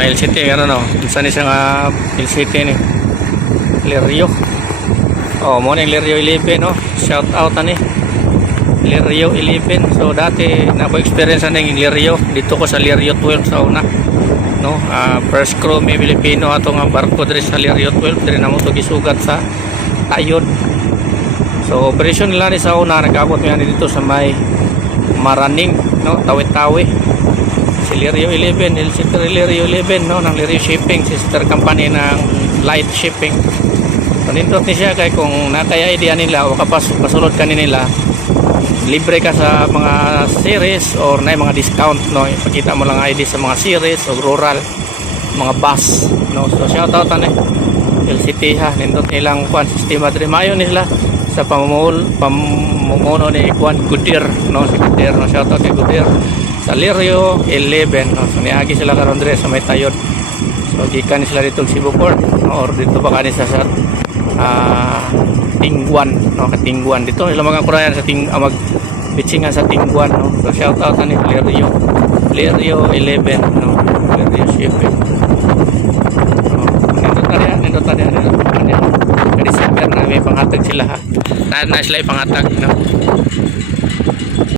LCT ano no. Saan siya nga LCT ni Lirio. Oh, mo ning Lirio 11 no. Shout out ani. Lirio 11. So dati na ko experience ning Lirio dito ko sa Lirio 12 sa una. No, first crew may Pilipino ato nga barko diri sa Lirio 12 diri na mo to gisugat sa Tayod. So operation nila ni sa una nag-abot mi dito sa may Maraning no, Tawi-Tawi. Si Lirio 11, LCT Lirio 11 no, ng Lirio Shipping, sister company ng Light Shipping. Panindot ni siya kay kung nakaya idea nila o kapasulod kanila libre ka sa mga series or na mga discount no, ipakita mo lang ID sa mga series o rural mga bus no. So shout out ani LCT ha, nindot nilang kuan sistema diri mayo nila sa pamumuno ni Juan Gudir no, si Gudir no, shout out kay Gudir sa Lirio 11 no. So niagi sila karon dire sa may Tayod. So gikan sila dito Cebu Port no, or dito ba kanisa sa Tingguan no, Katingguan dito ilang mga kurayan sa mag bitsingan sa Tingguan no. So shout out ani Lirio 11 no, Lirio Shipping no. Nindot na kay December na may panghatag sila ha, na sila ipanghatag no.